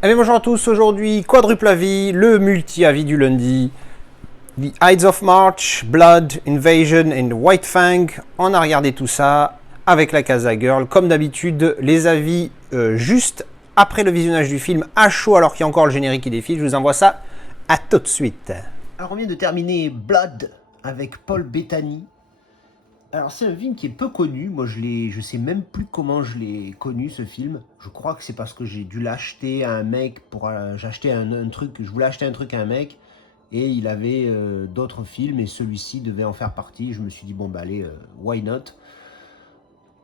Allez, bonjour à tous, aujourd'hui quadruple avis, le multi-avis du lundi. The Ides of March, Blood, Invasion and White Fang. On a regardé tout ça avec la Casa Girl. Comme d'habitude, les avis juste après le visionnage du film à chaud alors qu'il y a encore le générique qui défile. Je vous envoie ça à tout de suite. Alors on vient de terminer Blood avec Paul Bettany. Alors c'est un film qui est peu connu, moi je sais même plus comment je l'ai connu ce film. Je crois que c'est parce que j'ai dû l'acheter à un mec pour j'achetais un truc, je voulais acheter un truc à un mec et il avait d'autres films et celui-ci devait en faire partie. Je me suis dit bon bah allez, why not.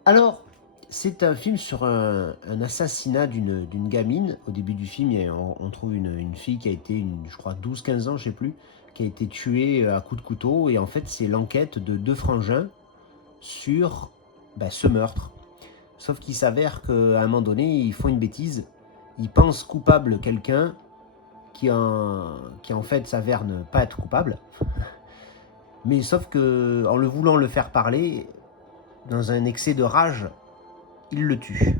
Alors c'est un film sur un assassinat d'une gamine. Au début du film, on trouve une fille qui a été, je crois 12-15 ans, je sais plus, qui a été tuée à coups de couteau. Et en fait, c'est l'enquête de deux frangins sur ce meurtre. Sauf qu'il s'avère qu'à un moment donné, ils font une bêtise. Ils pensent coupable quelqu'un qui en fait s'avère ne pas être coupable. Mais sauf que en le voulant le faire parler, dans un excès de rage, ils le tuent.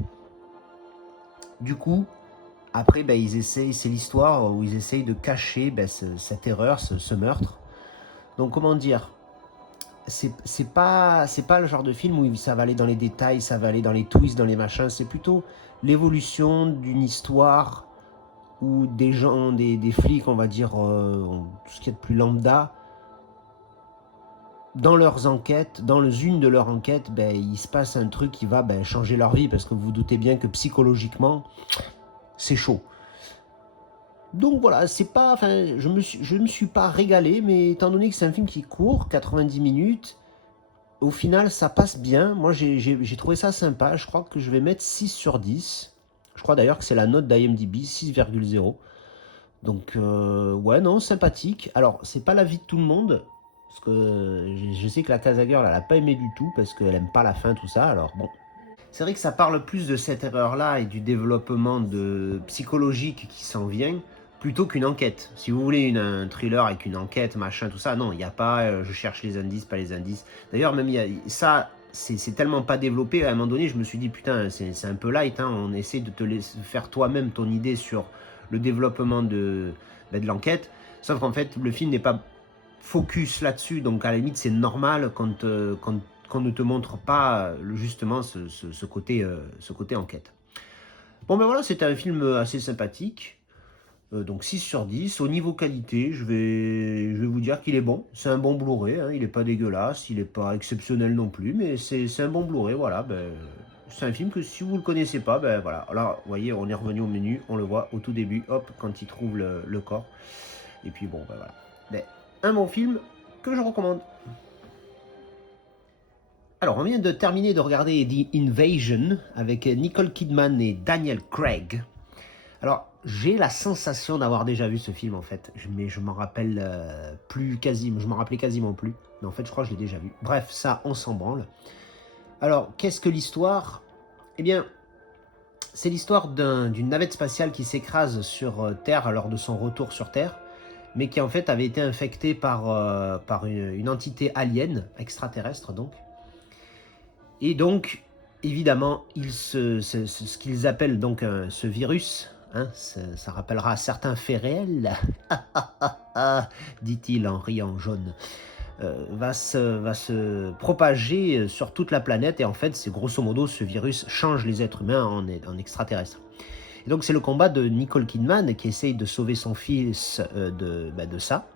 Du coup, après, ils essayent, c'est l'histoire où ils essayent de cacher cette erreur, ce meurtre. Donc comment dire, c'est pas le genre de film où ça va aller dans les détails, ça va aller dans les twists, dans les machins. C'est plutôt l'évolution d'une histoire où des gens, des flics, on va dire, tout ce qui est de plus lambda, dans leurs enquêtes, dans une de leurs enquêtes, il se passe un truc qui va changer leur vie, parce que vous vous doutez bien que psychologiquement, c'est chaud. Donc voilà, c'est pas, enfin, je me suis pas régalé, mais étant donné que c'est un film qui court, 90 minutes, au final ça passe bien. Moi j'ai trouvé ça sympa, je crois que je vais mettre 6 sur 10. Je crois d'ailleurs que c'est la note d'IMDb, 6,0. Donc ouais, non, sympathique. Alors, c'est pas l'avis de tout le monde, parce que je sais que la Casa Girl, elle a pas aimé du tout, parce qu'elle aime pas la fin, tout ça, alors bon. C'est vrai que ça parle plus de cette erreur-là et du développement psychologique qui s'en vient, plutôt qu'une enquête. Si vous voulez un thriller avec une enquête, machin, tout ça, non, il n'y a pas je cherche les indices, pas les indices. D'ailleurs, même ça, c'est tellement pas développé, à un moment donné, je me suis dit, putain, c'est un peu light, hein, on essaie de te laisser faire toi-même ton idée sur le développement de l'enquête, sauf qu'en fait, le film n'est pas focus là-dessus, donc à la limite, c'est normal quand qu'on ne te montre pas justement ce côté enquête. Bon ben voilà, c'était un film assez sympathique, donc 6 sur 10. Au niveau qualité, je vais vous dire qu'il est bon. C'est un bon Blu-ray, hein, il n'est pas dégueulasse, il n'est pas exceptionnel non plus, mais c'est un bon Blu-ray, voilà. C'est un film que si vous ne le connaissez pas, voilà. Alors, vous voyez, on est revenu au menu, on le voit au tout début, hop, quand il trouve le corps. Et puis bon, voilà. Un bon film que je recommande. Alors, on vient de terminer de regarder The Invasion avec Nicole Kidman et Daniel Craig. Alors, j'ai la sensation d'avoir déjà vu ce film en fait, mais je m'en rappelle plus quasiment, je m'en rappelais quasiment plus. Mais en fait, je crois que je l'ai déjà vu. Bref, ça, on s'en branle. Alors, qu'est-ce que l'histoire? Eh bien, c'est l'histoire d'une navette spatiale qui s'écrase sur Terre lors de son retour sur Terre, mais qui en fait avait été infectée par une entité alien, extraterrestre donc. Et donc, évidemment, ce qu'ils appellent donc ce virus, hein, ça rappellera certains faits réels, dit-il en riant jaune, va se propager sur toute la planète. Et en fait, c'est grosso modo, ce virus change les êtres humains en extraterrestres. Et donc, c'est le combat de Nicole Kidman qui essaye de sauver son fils de ça.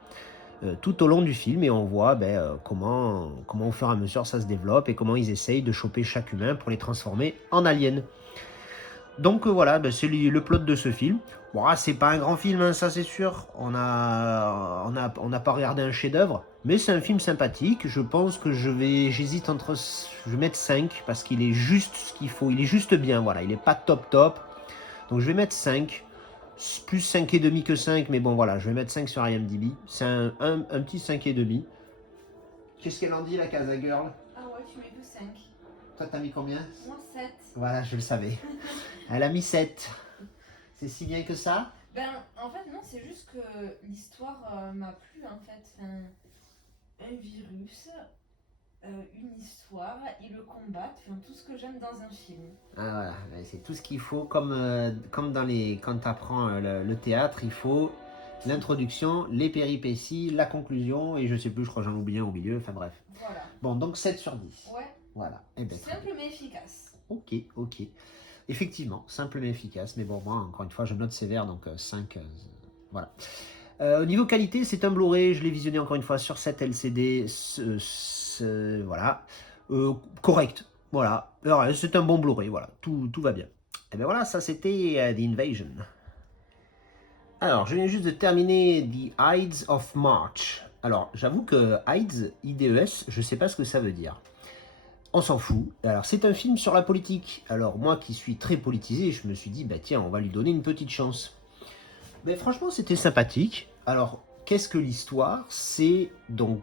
Tout au long du film, et on voit comment au fur et à mesure ça se développe et comment ils essayent de choper chaque humain pour les transformer en aliens. Donc voilà, c'est le plot de ce film. Bon, c'est pas un grand film, hein, ça c'est sûr. On n'a pas regardé un chef-d'œuvre, mais c'est un film sympathique. Je pense que j'hésite entre, je vais mettre 5 parce qu'il est juste ce qu'il faut. Il est juste bien, voilà. Il est pas top top. Donc je vais mettre 5 plus 5,5 que 5, mais bon voilà, je vais mettre 5 sur IMDb. C'est un petit 5,5. Qu'est-ce qu'elle en dit, la Casa Girl? Ah ouais, tu mets que 5. Toi, t'as mis combien? Moi 7. Voilà, je le savais. Elle a mis 7. C'est si bien que ça? Ben, en fait, non, c'est juste que l'histoire m'a plu, en fait. Enfin, un virus une histoire, ils le combattent, enfin, tout ce que j'aime dans un film. Ah voilà, ben, c'est tout ce qu'il faut, comme quand tu apprends le théâtre, il faut l'introduction, les péripéties, la conclusion, et je sais plus, je crois que j'en oublie un au milieu, enfin bref. Voilà. Bon, donc 7 sur 10. Ouais, Voilà. Eh ben, très simple mais efficace. bien. Ok. Effectivement, simple mais efficace, mais bon, moi, encore une fois, je note sévère, donc 5, voilà. Au niveau qualité, c'est un Blu-ray, je l'ai visionné encore une fois sur cette LCD, voilà, correct, voilà, alors, c'est un bon Blu-ray, voilà, tout va bien. Et bien voilà, ça c'était The Invasion. Alors, je viens juste de terminer The Ides of March. Alors, j'avoue que Ides, I-D-E-S, je sais pas ce que ça veut dire. On s'en fout. Alors, c'est un film sur la politique. Alors, moi qui suis très politisé, je me suis dit, bah tiens, on va lui donner une petite chance. Mais franchement, c'était sympathique. Alors, qu'est-ce que l'histoire? C'est donc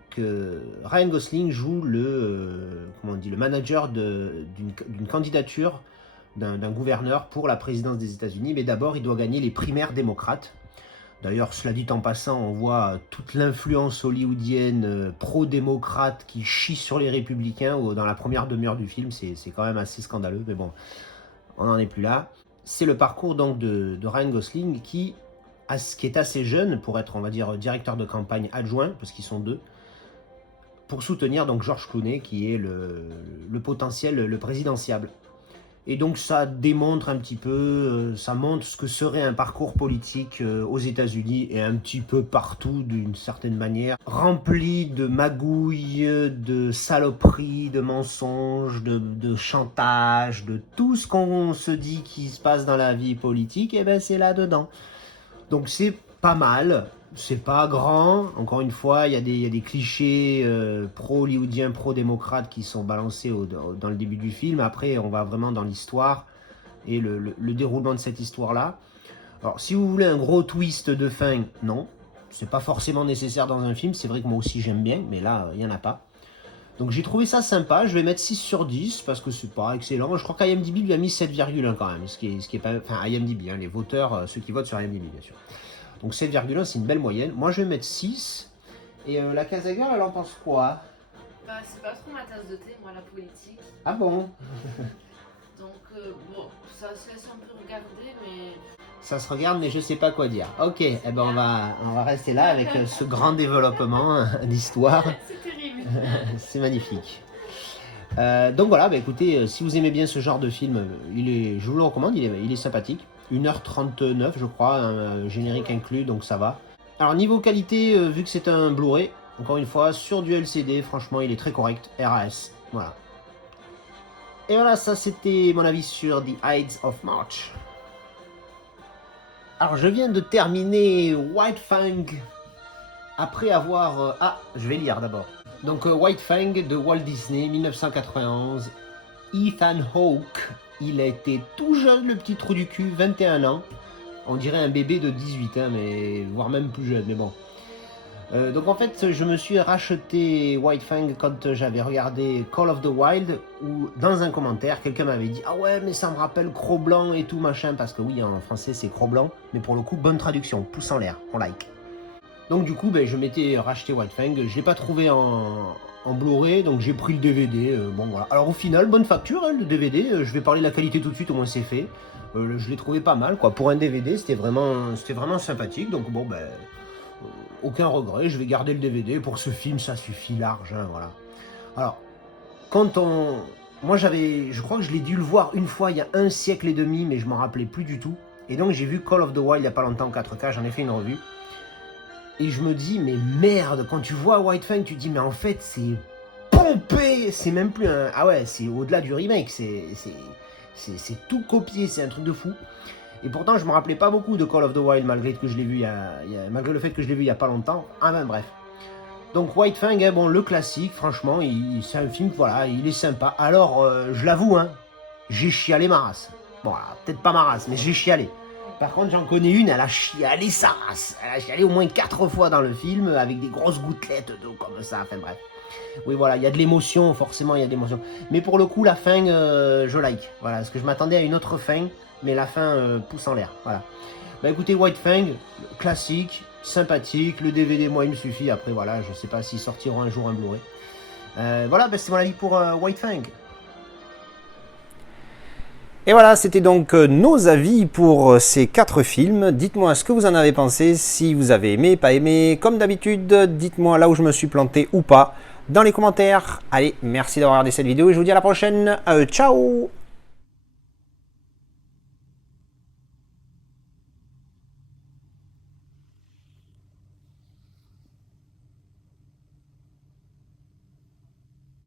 Ryan Gosling joue le manager d'une candidature d'un gouverneur pour la présidence des États-Unis. Mais d'abord, il doit gagner les primaires démocrates. D'ailleurs, cela dit en passant, on voit toute l'influence hollywoodienne pro-démocrate qui chie sur les républicains dans la première demi-heure du film. C'est quand même assez scandaleux, mais bon, on n'en est plus là. C'est le parcours donc de Ryan Gosling qui est assez jeune pour être, on va dire, directeur de campagne adjoint, parce qu'ils sont deux, pour soutenir donc George Clooney, qui est le potentiel, le présidentiable. Et donc ça démontre un petit peu, ça montre ce que serait un parcours politique aux États-Unis et un petit peu partout d'une certaine manière, rempli de magouilles, de saloperies, de mensonges, de chantage, de tout ce qu'on se dit qui se passe dans la vie politique, et ben c'est là-dedans. Donc c'est pas mal, c'est pas grand. Encore une fois, il y a des clichés pro-hollywoodiens, pro-démocrates qui sont balancés dans le début du film. Après, on va vraiment dans l'histoire et le déroulement de cette histoire-là. Alors, si vous voulez un gros twist de fin, non. C'est pas forcément nécessaire dans un film. C'est vrai que moi aussi j'aime bien, mais là, il n'y en a pas. Donc j'ai trouvé ça sympa. Je vais mettre 6 sur 10 parce que c'est pas excellent. Je crois qu'IMDb lui a mis 7,1 quand même. Ce qui est pas. Enfin, IMDb, hein, les voteurs, ceux qui votent sur IMDb, bien sûr. Donc 7,1, c'est une belle moyenne. Moi, je vais mettre 6. Et la Casagueur, elle en pense quoi? Bah, c'est pas trop ma tasse de thé, moi, la politique. Ah bon? Donc, bon, ça se laisse un peu regarder, mais. Ça se regarde, mais je sais pas quoi dire. Ok, eh ben on va rester là avec ce grand développement d'histoire. C'est terrible. C'est magnifique. Donc voilà, bah écoutez, si vous aimez bien ce genre de film, je vous le recommande, il est sympathique. 1h39 je crois, un générique inclus, donc ça va. Alors niveau qualité, vu que c'est un Blu-ray, encore une fois, sur du LCD, franchement il est très correct, RAS, voilà. Et voilà, ça c'était mon avis sur The Ides of March. Alors je viens de terminer White Fang, après avoir... je vais lire d'abord. Donc White Fang de Walt Disney, 1991. Ethan Hawke, il a été tout jeune, le petit trou du cul, 21 ans. On dirait un bébé de 18, hein, mais voire même plus jeune, mais bon. Donc en fait, je me suis racheté White Fang quand j'avais regardé Call of the Wild, où dans un commentaire, quelqu'un m'avait dit « Ah ouais, mais ça me rappelle Cro-Blanc et tout machin », parce que oui, en français c'est Cro-Blanc, mais pour le coup, bonne traduction, pouce en l'air, on like. Donc du coup, ben, je m'étais racheté White Fang, je l'ai pas trouvé en Blu-ray, donc j'ai pris le DVD, bon voilà. Alors au final, bonne facture, hein, le DVD, je vais parler de la qualité tout de suite, au moins c'est fait. Je l'ai trouvé pas mal, quoi. Pour un DVD, c'était vraiment sympathique, donc bon, ben... aucun regret, je vais garder le DVD, pour ce film, ça suffit large, hein, voilà. Alors, moi je crois que je l'ai dû le voir une fois il y a 1 siècle et demi, mais je m'en rappelais plus du tout. Et donc j'ai vu Call of the Wild il y a pas longtemps en 4K, j'en ai fait une revue. Et je me dis, mais merde, quand tu vois White Fang, tu te dis, mais en fait, c'est pompé, c'est même plus un... Ah ouais, c'est au-delà du remake, c'est tout copié, c'est un truc de fou. Et pourtant, je me rappelais pas beaucoup de Call of the Wild, malgré le fait que je l'ai vu il y a pas longtemps. Ah ben bref. Donc White Fang, hein, bon, le classique, franchement, c'est un film, voilà, il est sympa. Alors, je l'avoue, hein, j'ai chialé ma race. Bon, peut-être pas ma race, mais j'ai chialé. Par contre, j'en connais une, elle a chialé sa race. Elle a chialé au moins 4 fois dans le film, avec des grosses gouttelettes d'eau comme ça, enfin bref. Oui, voilà, il y a de l'émotion, forcément, il y a de l'émotion. Mais pour le coup, la fin, je like. Voilà, parce que je m'attendais à une autre fin, mais la fin pousse en l'air, voilà. Bah écoutez, White Fang, classique, sympathique, le DVD, moi, il me suffit. Après, voilà, je sais pas s'ils sortiront un jour un Blu-ray. Voilà, ben, c'est mon avis pour White Fang. Et voilà, c'était donc nos avis pour ces 4 films. Dites-moi ce que vous en avez pensé, si vous avez aimé, pas aimé. Comme d'habitude, dites-moi là où je me suis planté ou pas dans les commentaires. Allez, merci d'avoir regardé cette vidéo et je vous dis à la prochaine. Ciao!